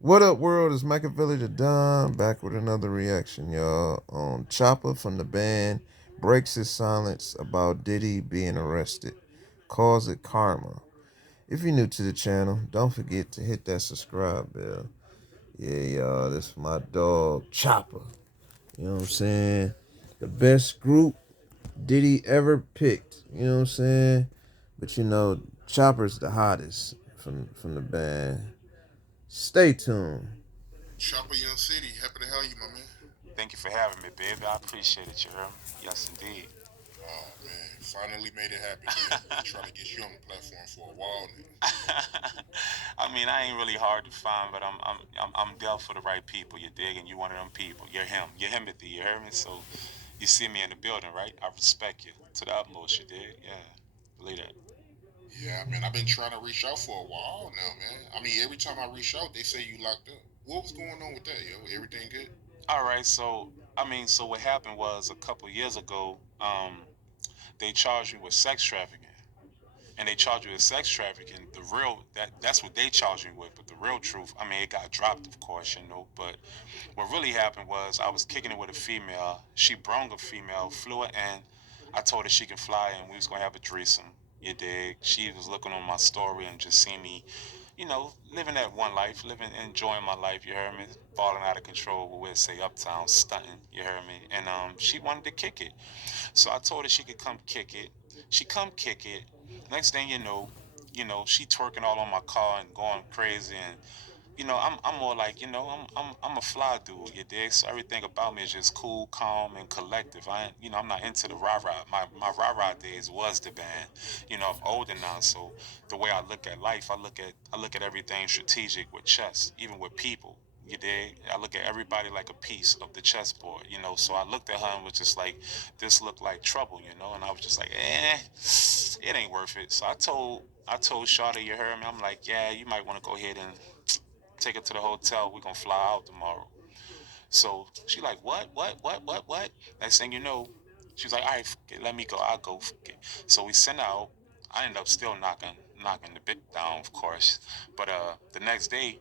What up, world? It's Michael Villager Don back with another reaction, y'all. On Chopper from the band breaks his silence about Diddy being arrested. Calls it karma. If you're new to the channel, don't forget to hit that subscribe bell. Yeah, y'all, this is my dog Chopper. You know what I'm saying? The best group Diddy ever picked. You know what I'm saying? But Chopper's the hottest from the band. Stay tuned. Chopper Young City, happy to have you, my man. Thank you for having me, baby. I appreciate it, you heard me? Yes, indeed. Oh man, finally made it happen, man. Been trying to get you on the platform for a while now. I mean, I ain't really hard to find, but I'm dealt for the right people. You dig? And you one of them people. You're him. You're Himothy. You heard me? So you see me in the building, right? I respect you to the utmost. You dig? Yeah, believe that. Yeah, man, I've been trying to reach out for a while now, man. I mean, every time I reach out, they say you locked up. What was going on with that, yo? Everything good? All right. So what happened was a couple years ago, they charged me with sex trafficking. And they charge you with sex trafficking. The real that's what they charged me with. But the real truth, I mean, it got dropped, of course, you know. But what really happened was I was kicking it with a female. She brung a female, flew her in. I told her she can fly, and we was gonna have a threesome. You dig? She was looking on my story and just seeing me, living that one life, living, enjoying my life. You heard me? Falling out of control, but we'd say uptown, stunting. You heard me? And she wanted to kick it. So I told her she could come kick it. She come kick it. Next thing she twerking all on my car and going crazy. And I'm more like, I'm a fly dude. You dig? So everything about me is just cool, calm, and collective. I ain't, I'm not into the rah rah. My rah rah days was the band. I'm older now, so the way I look at life, I look at everything strategic with chess, even with people. You dig? I look at everybody like a piece of the chessboard. So I looked at her and was just like, this looked like trouble. And I was just like, it ain't worth it. So I told Shawty, you heard me. I'm like, yeah, you might want to go ahead and take her to the hotel. We're gonna fly out tomorrow. So she like, what? Next thing you know, she's like, all right, fuck it, let me go. I'll go. Fuck it. So we sent out. I end up still knocking the bitch down, of course. But the next day,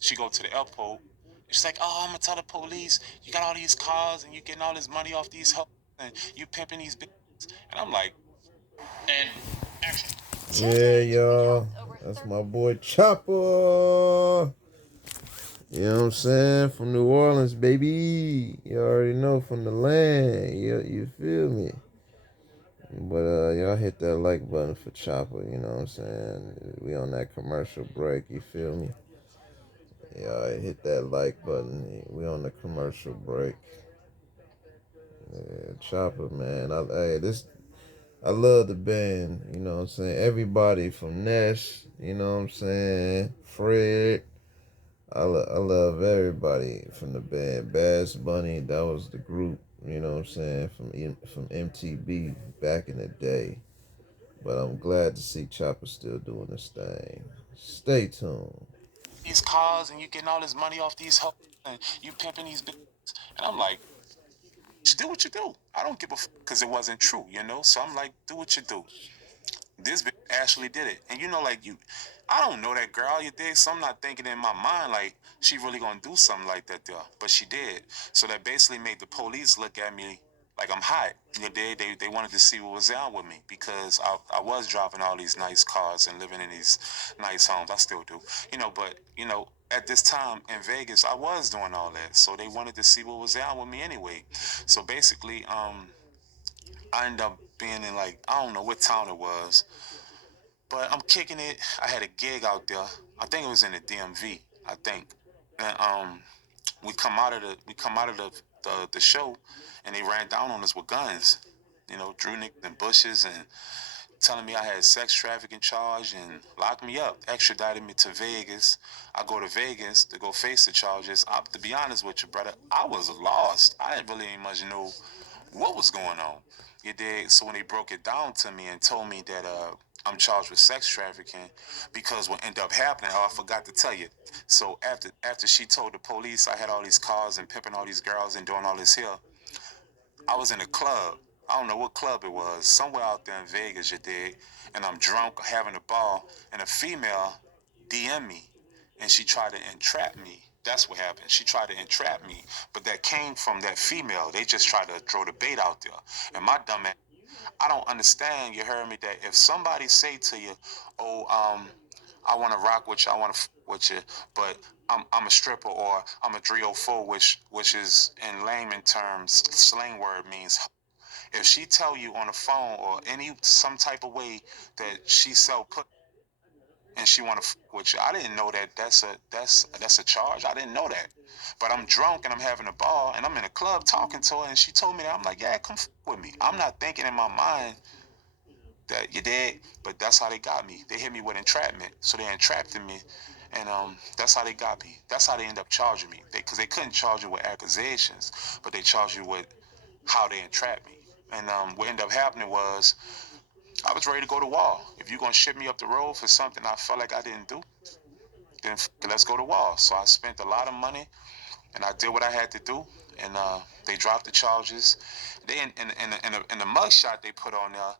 she go to the airport. She's like, oh, I'm gonna tell the police. You got all these cars and you getting all this money off these hoes and you pimping these bitches. And I'm like, and action. Yeah, y'all. That's my boy Chopper. You know what I'm saying? From New Orleans, baby. You already know, from the land. You feel me? But y'all hit that like button for Chopper, you know what I'm saying? We on that commercial break, you feel me? Y'all hit that like button. We on the commercial break. Yeah, Chopper, man. I love the band, you know what I'm saying? Everybody from Nash, you know what I'm saying? Fred. I love everybody from the band. Bass Bunny, that was the group, you know what I'm saying, from MTB back in the day. But I'm glad to see Chopper still doing this thing. Stay tuned. These cars and you getting all this money off these hoes and you pimping these bitches. And I'm like, just do what you do. I don't give a because it wasn't true. So I'm like, do what you do. This bitch actually did it, and like I don't know that girl. You dig? So I'm not thinking in my mind like she really gonna do something like that there, but she did. So that basically made the police look at me like I'm hot. They wanted to see what was down with me because I was driving all these nice cars and living in these nice homes. I still do, but at this time in Vegas, I was doing all that. So they wanted to see what was down with me anyway. So basically, I ended up being in like I don't know what town it was, but I'm kicking it. I had a gig out there. I think it was in the DMV. I think, and we come out of the show, and they ran down on us with guns. Drew niggas in bushes and telling me I had sex trafficking charge and locked me up, extradited me to Vegas. I go to Vegas to go face the charges. To be honest with you, brother, I was lost. I didn't really much know what was going on. You dig? So when they broke it down to me and told me that I'm charged with sex trafficking, because what ended up happening, oh, I forgot to tell you. So after she told the police I had all these cars and pimping all these girls and doing all this here, I was in a club. I don't know what club it was, somewhere out there in Vegas, you dig? And I'm drunk, having a ball, and a female DM me. and she tried to entrap me. That's what happened. She tried to entrap me, but that came from that female. They just tried to throw the bait out there. And my dumb ass, I don't understand. You heard me that if somebody say to you, "Oh, I want to rock with you, I want to with you," but I'm a stripper or I'm a 304, which is in layman terms, slang word means. If she tell you on the phone or any some type of way that she sell put and she want to with you, I didn't know that that's a charge. I didn't know that, but I'm drunk and I'm having a ball and I'm in a club talking to her and she told me that. I'm like, yeah, come with me. I'm not thinking in my mind that you did, but that's how they got me. They hit me with entrapment, so they entrapped me, and that's how they got me. That's how they end up charging me. Because they couldn't charge you with accusations, but they charged you with how they entrapped me. And what ended up happening was I was ready to go to wall. If you're gonna ship me up the road for something I felt like I didn't do, then let's go to wall. So I spent a lot of money and I did what I had to do, and they dropped the charges. They in the mug shot they put on there,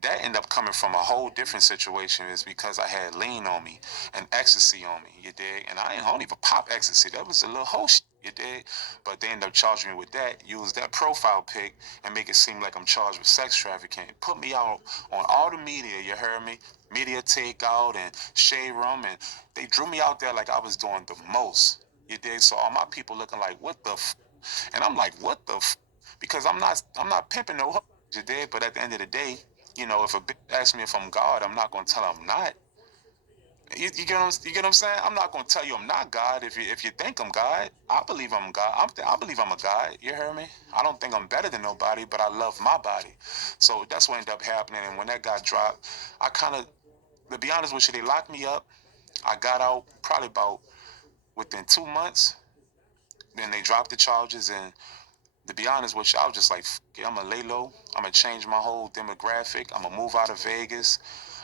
that ended up coming from a whole different situation. Is because I had lean on me and ecstasy on me, you dig? And I don't even pop ecstasy. That was a little whole shit, you dig? But they ended up charging me with that. Use that profile pic and make it seem like I'm charged with sex trafficking. Put me out on all the media. You heard me? Media takeout and shade room, and they drew me out there like I was doing the most. You dig? So all my people looking like, what the and I'm like, what the because I'm not pimping no hoe, you dig? But at the end of the day, if a bitch asks me if I'm God, I'm not gonna tell her I'm not. You get what I'm saying? I'm not gonna tell you I'm not God if you think I'm God. I believe I'm God. I believe I'm a God. You hear me? I don't think I'm better than nobody, but I love my body. So that's what ended up happening. And when that got dropped, I kind of, to be honest with you, they locked me up. I got out probably about within 2 months. Then they dropped the charges, and to be honest with you, I was just like, I'm gonna lay low. I'm gonna change my whole demographic. I'm gonna move out of Vegas.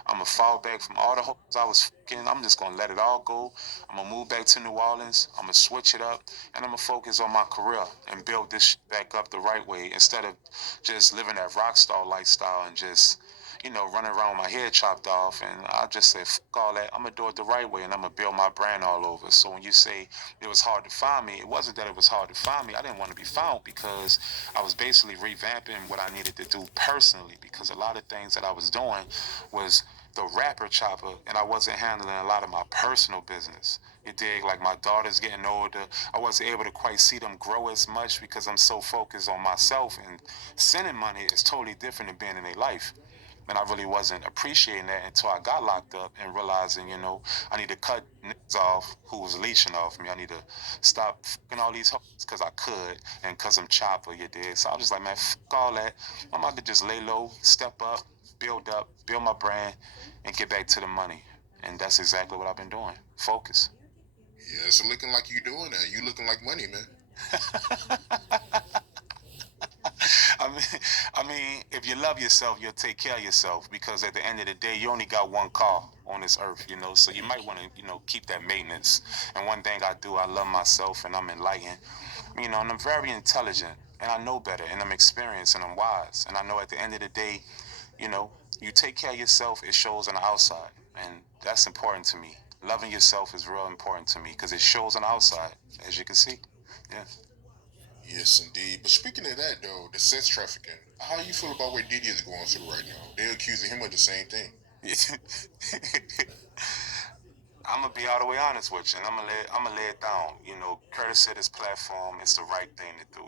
I'm gonna fall back from all the hoes I was fucking. I'm just gonna let it all go. I'm gonna move back to New Orleans. I'm gonna switch it up, and I'm gonna focus on my career and build this shit back up the right way instead of just living that rock star lifestyle and just running around with my head chopped off. And I just said, fuck all that. I'm gonna do it the right way, and I'm gonna build my brand all over. So when you say it was hard to find me, it wasn't that it was hard to find me. I didn't want to be found because I was basically revamping what I needed to do personally. Because a lot of things that I was doing was the rapper chopper, and I wasn't handling a lot of my personal business. You dig? Like my daughter's getting older. I wasn't able to quite see them grow as much because I'm so focused on myself. And sending money is totally different than being in their life. And I really wasn't appreciating that until I got locked up and realizing, I need to cut niggas off who was leeching off me. I need to stop fucking all these hoes because I could and because I'm chopper, you did. So I was just like, man, fuck all that. I'm about to just lay low, step up, build my brand, and get back to the money. And that's exactly what I've been doing. Focus. Yeah, it's looking like you doing that. You looking like money, man. I mean, if you love yourself, you'll take care of yourself because at the end of the day, you only got one car on this earth, So you might want to, keep that maintenance. And one thing I do, I love myself and I'm enlightened, and I'm very intelligent and I know better and I'm experienced and I'm wise. And I know at the end of the day, you know, you take care of yourself, it shows on the outside. And that's important to me. Loving yourself is real important to me because it shows on the outside, as you can see. Yeah. Yes, indeed. But speaking of that, though, the sex trafficking, how you feel about what Diddy is going through right now? They're accusing him of the same thing. I'm gonna be all the way honest with you, and I'm gonna lay it down. Curtis said his platform is the right thing to do.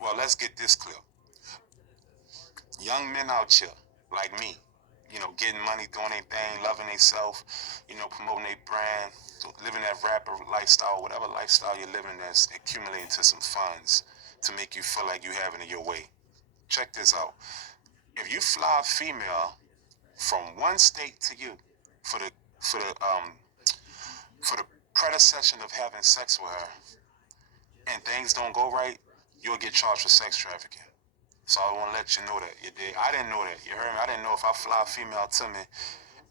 Well, let's get this clear. Young men out here like me, getting money, doing their thing, loving themselves, promoting their brand, living that rapper lifestyle, whatever lifestyle you're living, that's accumulating to some funds to make you feel like you having it your way. Check this out. If you fly a female from one state to you for the for the um for the predecession of having sex with her and things don't go right, you'll get charged for sex trafficking. So I want to let you know that. You did. I didn't know that. You heard me? I didn't know if I fly a female to me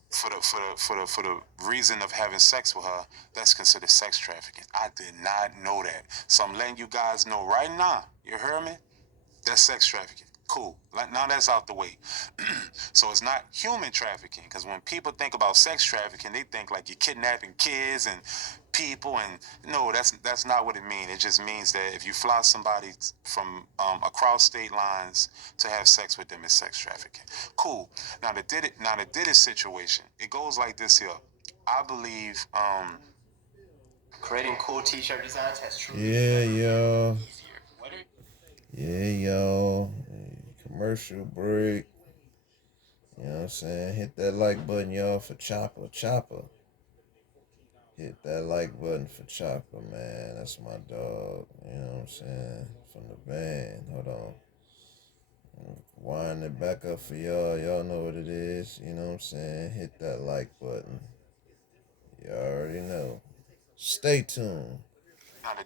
for the reason of having sex with her, that's considered sex trafficking. I did not know that. So I'm letting you guys know right now. You heard me? That's sex trafficking. Cool. Now that's out the way. So it's not human trafficking, because when people think about sex trafficking, they think like you're kidnapping kids and people, and no, that's not what it means. It just means that if you fly somebody from across state lines to have sex with them, it's sex trafficking. Cool. Now the did it situation, it goes like this here. I believe Creating cool t-shirt designs has truly Yeah, never been y'all. easier. What are Yeah, y'all. Commercial break. You know what I'm saying? Hit that like button, y'all, for Chopper. Chopper. Hit that like button for Chopper, man. That's my dog. You know what I'm saying? From the band. Hold on. Wind it back up for y'all. Y'all know what it is. You know what I'm saying? Hit that like button. You already know. Stay tuned. now the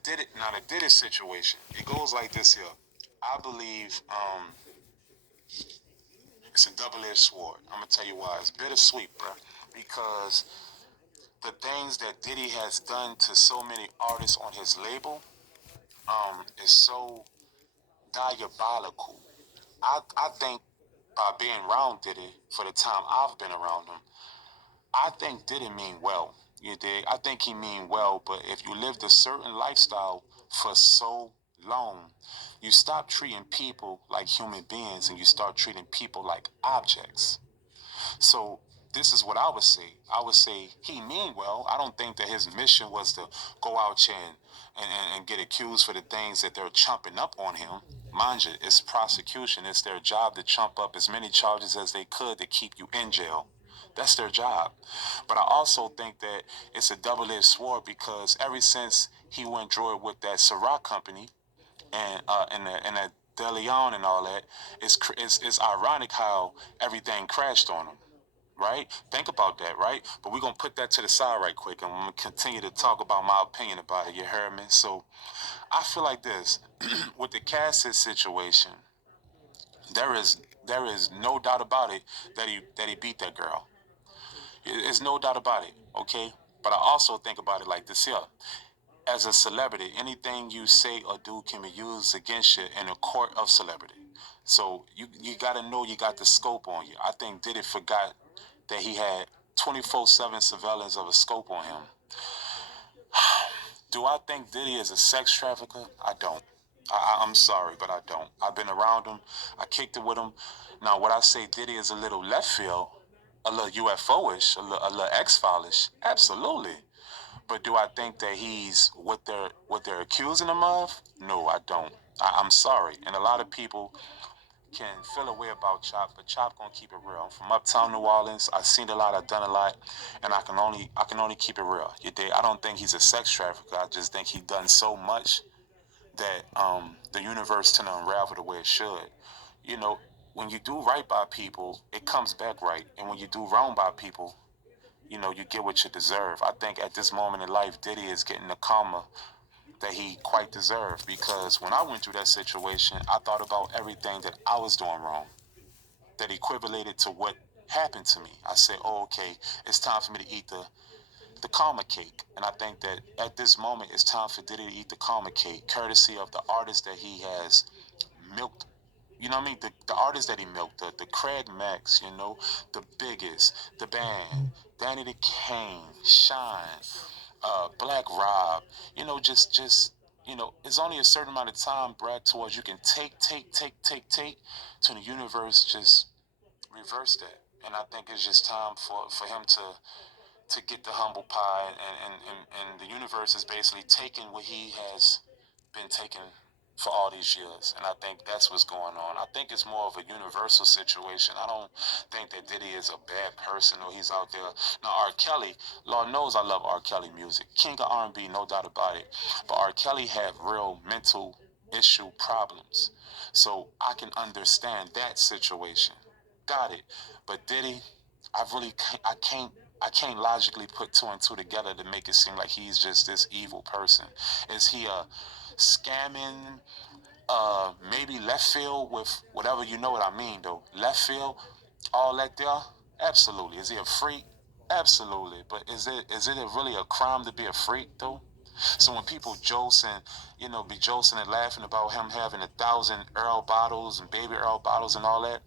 did it situation, it goes like this here. I believe it's a double-edged sword. I'm gonna tell you why. It's bittersweet, bro. Because the things that Diddy has done to so many artists on his label, is so diabolical. I think by being around Diddy for the time I've been around him, I think Diddy mean well. You dig? I think he mean well, but if you lived a certain lifestyle for so long, you stop treating people like human beings and you start treating people like objects. So this is what I would say. I would say he mean well. I don't think that his mission was to go out here and get accused for the things that they're chumping up on him. Mind you, it's prosecution. It's their job to chump up as many charges as they could to keep you in jail. That's their job. But I also think that it's a double-edged sword, because ever since he went through it with that Ciroc company and that De Leon and all that, it's ironic how everything crashed on him, right? Think about that, right? But we're gonna put that to the side right quick, and I'm gonna continue to talk about my opinion about it. You heard me? So I feel like this with the Cassis situation. There is there is no doubt about it that he beat that girl. There's no doubt about it. Okay, but I also think about it like this here. As a celebrity, anything you say or do can be used against you in a court of celebrity. So you gotta know you got the scope on you. I think Diddy forgot that he had 24/7 surveillance of a scope on him. Do I think Diddy is a sex trafficker? I don't. I'm sorry, but I don't. I've been around him. I kicked it with him. Now, would I say Diddy is a little left field, a little UFO-ish, a little X-File-ish? Absolutely. But do I think that he's what they're accusing him of? No, I don't. I'm sorry. And a lot of people can feel a way about Chop, but Chop gonna keep it real. I'm from uptown New Orleans. I've seen a lot, I've done a lot, and I can only keep it real. You dig? I don't think he's a sex trafficker. I just think he done so much that the universe to unravel the way it should. You know, when you do right by people, it comes back right, and when you do wrong by people, you get what you deserve. I think at this moment in life, Diddy is getting the karma that he quite deserved, because when I went through that situation, I thought about everything that I was doing wrong that equivalated to what happened to me. I said, oh, okay, it's time for me to eat the karma cake. And I think that at this moment, it's time for Diddy to eat the karma cake, courtesy of the artist that he has milked. You know what I mean? The artists that he milked, the Craig Max, the biggest, the band, Danny the Kane, Shine, Black Rob, it's only a certain amount of time, Brad, towards you can take, to the universe just reverse that. And I think it's just time for him to get the humble pie, and the universe is basically taking what he has been taking for all these years. And I think that's what's going on. I think it's more of a universal situation. I don't think that Diddy is a bad person or he's out there. Now, R. Kelly, Lord knows I love R. Kelly music. King of R&B, no doubt about it. But R. Kelly had real mental issue problems. So I can understand that situation. Got it. But Diddy, I really can't, I can't logically put two and two together to make it seem like he's just this evil person. Is he a scamming, maybe left field with whatever, you know what I mean though? Left field, all that there? Absolutely. Is he a freak? Absolutely. But is it really a crime to be a freak though? So when people josing, be josing and laughing about him having 1,000 Earl bottles and baby Earl bottles and all that,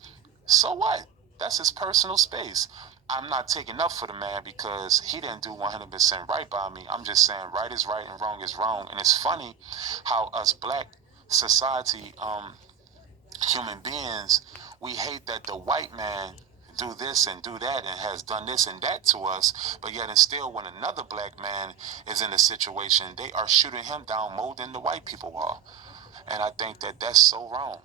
so what? That's his personal space. I'm not taking up for the man because he didn't do 100% right by me. I'm just saying right is right and wrong is wrong. And it's funny how us black society, human beings, we hate that the white man do this and do that and has done this and that to us, but yet and still when another black man is in a situation, they are shooting him down more than the white people are. And I think that that's so wrong.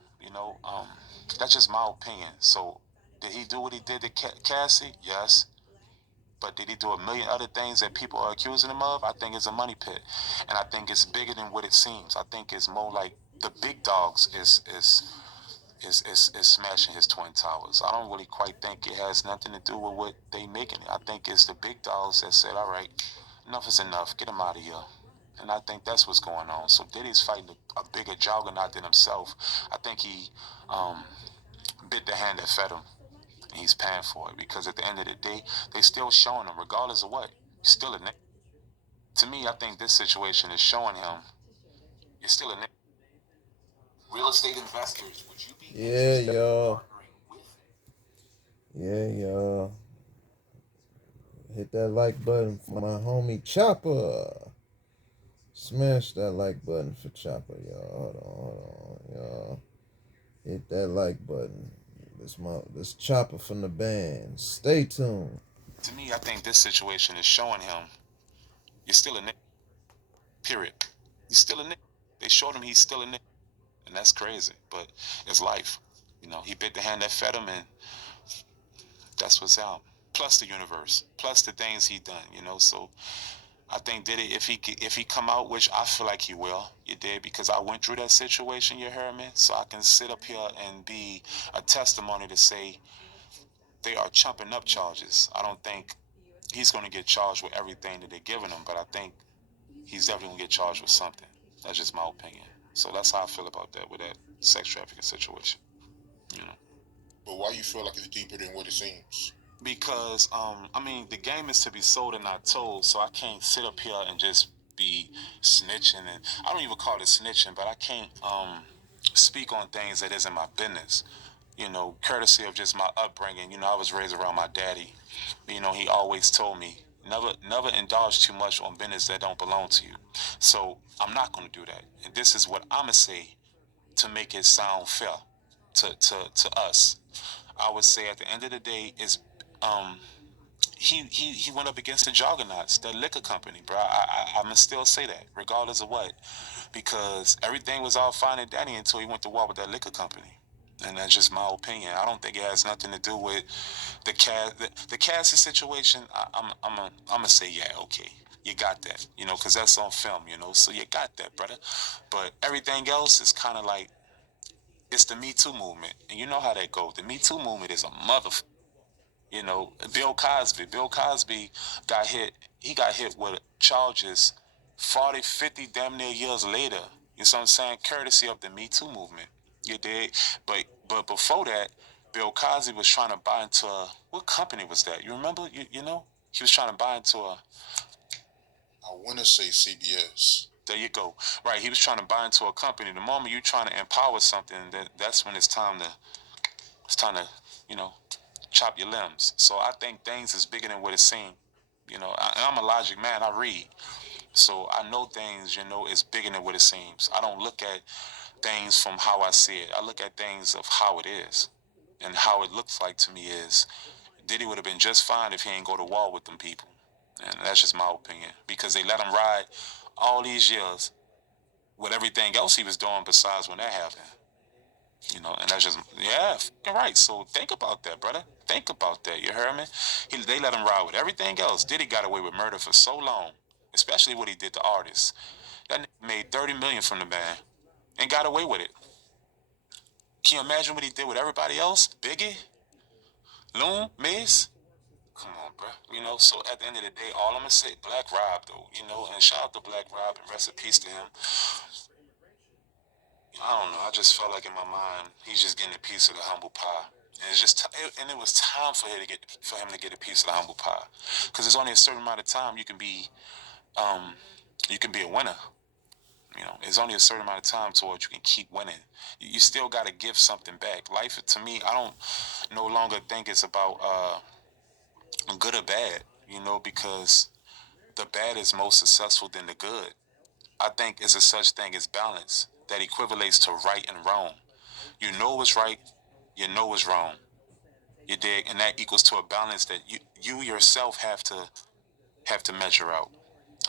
That's just my opinion. So did he do what he did to Cassie? Yes. But did he do a million other things that people are accusing him of? I think it's a money pit, and I think it's bigger than what it seems. I think it's more like the big dogs is smashing his twin towers. I don't really quite think it has nothing to do with what they making it. I think it's the big dogs that said, "All right, enough is enough. Get him out of here." And I think that's what's going on. So Diddy's fighting a bigger juggernaut than himself. I think he um, bit the hand that fed him, and he's paying for it because at the end of the day, they still showing him, regardless of what, he's still a nigga. To me, I think this situation is showing him you're still a nigga. Real estate investors, would you be Yeah, interested in y'all. partnering with? Yeah, y'all. Hit that like button for my homie Chopper. Smash that like button for Chopper, y'all. Hold on, y'all. Hit that like button. This Chopper from the band. Stay tuned. To me, I think this situation is showing him you're still a nigga. Period. He's still a nigga. They showed him he's still a nigga, and that's crazy. But it's life. He bit the hand that fed him, and that's what's out. Plus the universe, plus the things he done. So I think did it if he come out, which I feel like he will. You did because I went through that situation. You heard me, so I can sit up here and be a testimony to say they are chumping up charges. I don't think he's going to get charged with everything that they're giving him, but I think he's definitely going to get charged with something. That's just my opinion. So that's how I feel about that with that sex trafficking situation. You know. But why you feel like it's deeper than what it seems? Because I mean the game is to be sold and not told, so I can't sit up here and just be snitching, and I don't even call it snitching, but I can't speak on things that isn't my business. Courtesy of just my upbringing. I was raised around my daddy. He always told me never indulge too much on business that don't belong to you. So I'm not gonna do that. And this is what I'ma say to make it sound fair to us. I would say at the end of the day is um he went up against the juggernauts, the liquor company, bro. I'ma still say that, regardless of what, because everything was all fine and dandy until he went to war with that liquor company. And that's just my opinion. I don't think it has nothing to do with the Cassie situation. I'm gonna say yeah, okay, you got that, because that's on film, so you got that, brother. But everything else is kind of like it's the Me Too movement, and you know how that goes. The Me Too movement is a motherfucker. Bill Cosby. Bill Cosby got hit. He got hit with charges 40, 50, damn near years later. You know what I'm saying? Courtesy of the Me Too movement. You did. But before that, Bill Cosby was trying to buy into what company was that? You remember? You know? He was trying to buy into a I want to say CBS. there you go. Right, he was trying to buy into a company. The moment you're trying to empower something, that's when it's time to, you know, chop your limbs. So I think things is bigger than what it seems. I'm a logic man. I read, so I know things. Is bigger than what it seems. I don't look at things from how I see it. I look at things of how it is, and how it looks like to me is Diddy would have been just fine if he ain't go to war with them people, and that's just my opinion because they let him ride all these years with everything else he was doing besides when that happened. And that's just yeah, right. So think about that, brother. Think about that. You heard me? They let him ride with everything else. Diddy got away with murder for so long, especially what he did to artists. That nigga made 30 million from the band and got away with it. Can you imagine what he did with everybody else? Biggie, Loon, Miz. Come on, bro. So at the end of the day, all I'm gonna say, Black Rob though. And shout out to Black Rob and rest in peace to him. I don't know. I just felt like in my mind, he's just getting a piece of the humble pie. And it's just, and it was time for him to get a piece of the humble pie, because there's only a certain amount of time you can be You can be a winner. It's only a certain amount of time towards you can keep winning. You still got to give something back. Life, to me, I don't no longer think it's about good or bad, because the bad is more successful than the good. I think it's a such thing as balance that equivalates to right and wrong. You know what's right, you know what's wrong. You dig, and that equals to a balance that you yourself have to measure out.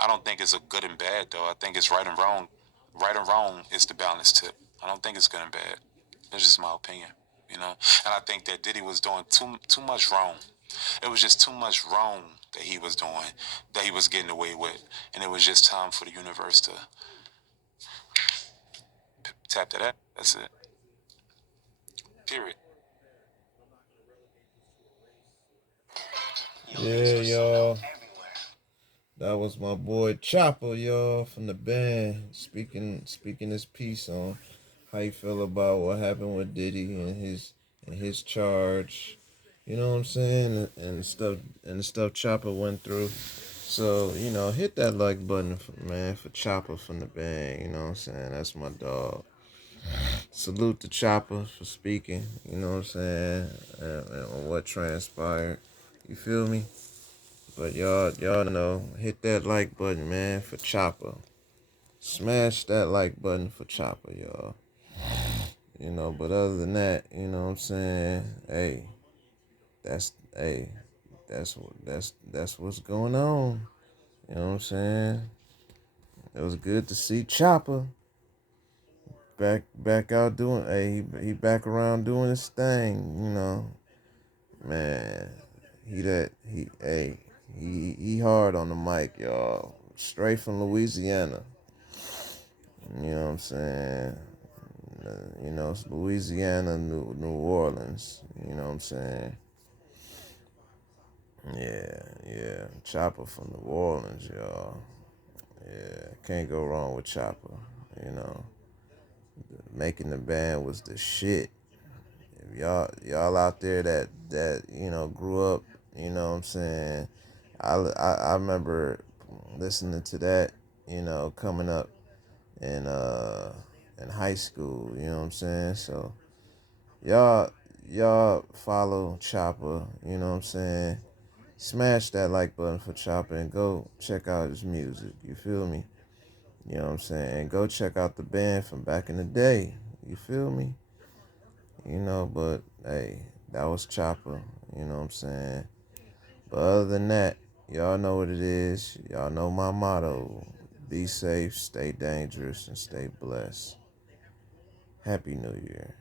I don't think it's a good and bad though. I think it's right and wrong. Right and wrong is the balance tip. I don't think it's good and bad. That's just my opinion. And I think that Diddy was doing too much wrong. It was just too much wrong that he was doing, that he was getting away with, and it was just time for the universe to tap that. That's it. Period. Yo, these Yeah, were sold out y'all. everywhere. That was my boy Chopper, y'all, from the band. Speaking his piece on how you feel about what happened with Diddy and his charge. You know what I'm saying? And the stuff Chopper went through. So, hit that like button for Chopper from the band, you know what I'm saying? That's my dog. Salute to Chopper for speaking, you know what I'm saying? And on what transpired. You feel me? But y'all know, hit that like button, man, for Chopper. Smash that like button for Chopper, y'all. But other than that, you know what I'm saying? Hey, that's what's going on. You know what I'm saying? It was good to see Chopper back out doing. Hey, he back around doing his thing. Man. He hard on the mic, y'all. Straight from Louisiana. You know what I'm saying? It's Louisiana, New Orleans. You know what I'm saying? Yeah. Chopper from New Orleans, y'all. Yeah, can't go wrong with Chopper. You know, making the band was the shit. If y'all out there that grew up, you know what I'm saying. I remember listening to that, coming up in in high school. You know what I'm saying. So y'all y'all follow Chopper. You know what I'm saying. Smash that like button for Chopper and go check out his music. You feel me? You know what I'm saying? And go check out the band from back in the day. You feel me? But hey, that was Chopper. You know what I'm saying? But other than that, y'all know what it is. Y'all know my motto. Be safe, stay dangerous, and stay blessed. Happy New Year.